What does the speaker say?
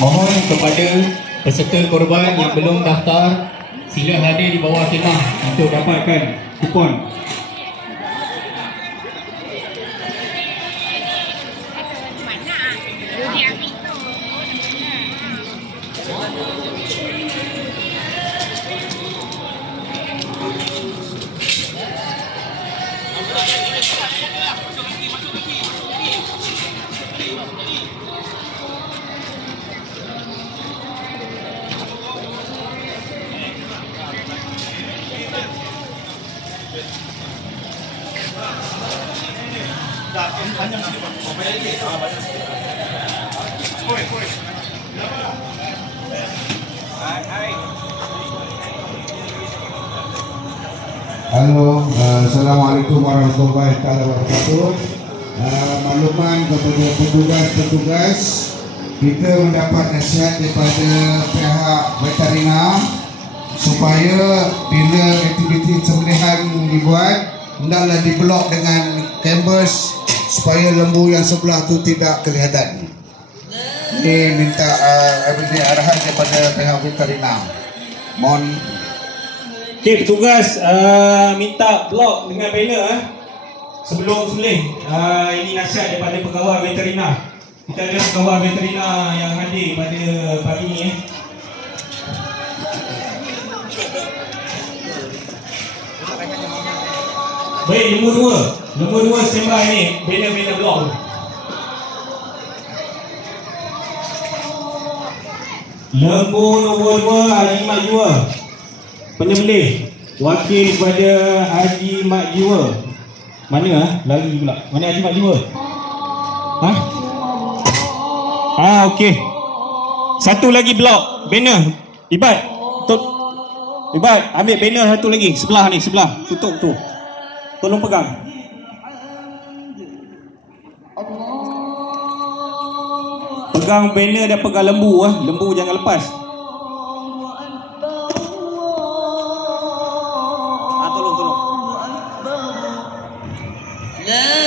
Mohon kepada peserta korban yang belum daftar, sila hadir di bawah khemah untuk dapatkan kupon. Halo, Assalamualaikum warahmatullahi wabarakatuh. Makluman kepada petugas-petugas, kita mendapat nasihat daripada pihak veteriner supaya bila aktiviti sembelihan dibuat, hendaklah diblok dengan canvas supaya lembu yang sebelah tu tidak kelihatan. Ini minta arahan daripada pihak veteriner. Mohon. Okey, petugas minta blok dengan banner sebelum sembelih. Ini nasihat daripada pegawai veteriner. Kita ada pegawai veteriner yang hadir pada pagi ini. Baik, nombor 2 standby ni, banner blok. Lembu nombor 2 Haji Mak Jiwa, penyembelih wakil kepada Haji Mak Jiwa. Mana lari pula? Mana Haji Mak Jiwa? Okey. Satu lagi blok banner. Ibad, ambil banner satu lagi sebelah ni, sebelah tutup tu. Tolong pegang. Pegang banner dan pegang lembu lembu jangan lepas. Tolong.